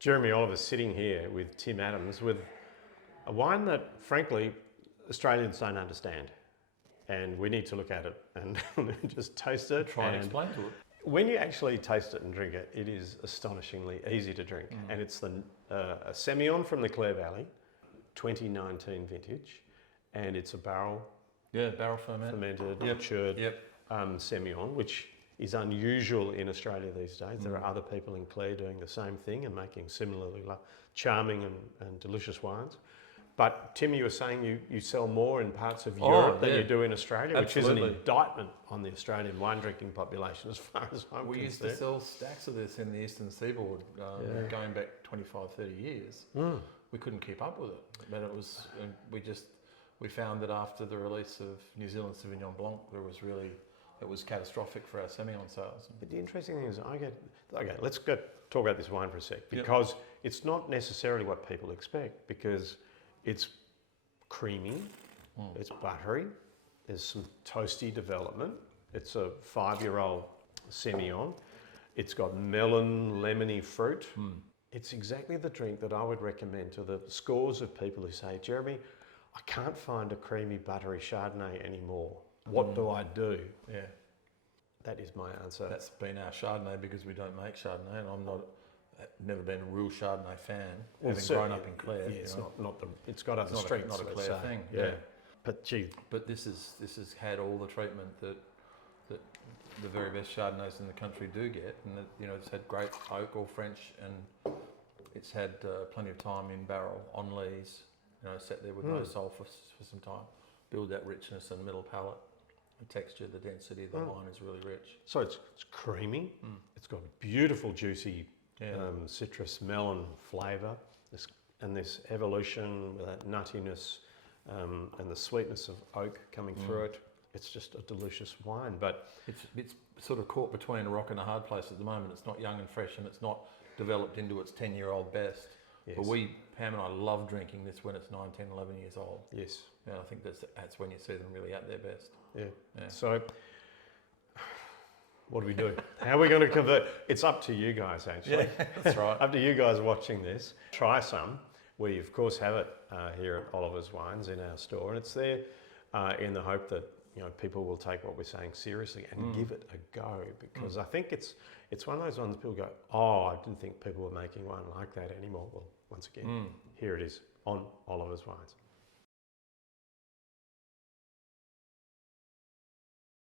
Jeremy Oliver's sitting here with Tim Adams with a wine that, frankly, Australians don't understand. And we need to look at it and just taste it. Try and explain to it. When you actually taste it and drink it, it is astonishingly easy to drink. And it's a Semillon from the Clare Valley, 2019 vintage. And it's a barrel fermented, matured Semillon, which is unusual in Australia these days. There are other people in Clare doing the same thing and making similarly charming and delicious wines. But Tim, you were saying you sell more in parts of Europe than you do in Australia, which is an indictment on the Australian wine drinking population as far as I'm concerned. We used to sell stacks of this in the eastern seaboard going back 25, 30 years. We couldn't keep up with it. But it was, we found that after the release of New Zealand Sauvignon Blanc, it was catastrophic for our Semillon sales. But the interesting thing is, let's talk about this wine for a sec, because it's not necessarily what people expect, because it's creamy, it's buttery, there's some toasty development. It's a 5-year-old Semillon. It's got melon, lemony fruit. It's exactly the drink that I would recommend to the scores of people who say, Jeremy, I can't find a creamy, buttery Chardonnay anymore. What do I do? Yeah. That is my answer. That's been our Chardonnay because we don't make Chardonnay, and never been a real Chardonnay fan, having grown up in Clare. Yeah, it's got other strengths. Not a Clare thing. Yeah. But this has had all the treatment that the very best Chardonnays in the country do get, and that, it's had great oak, all French, and it's had plenty of time in barrel on lees. Sat there with no sulphur for some time, build that richness and middle palate. The texture, the density of the wine is really rich. So it's creamy. It's got beautiful, juicy citrus melon flavour, this evolution with that nuttiness and the sweetness of oak coming through it. It's just a delicious wine. But it's sort of caught between a rock and a hard place at the moment. It's not young and fresh, and it's not developed into its 10-year-old best. Yes. But Pam and I love drinking this when it's 9, 10, 11 years old. Yes. And I think that's when you see them really at their best. Yeah. So what do we do? How are we going to convert? It's up to you guys, actually. Yeah, that's right. Up to you guys watching this. Try some. We, of course, have it here at Oliver's Wines in our store, and it's there in the hope that people will take what we're saying seriously and give it a go, because I think it's one of those ones people go, oh, I didn't think people were making one like that anymore. Well, once again, here it is on Oliver's Wines.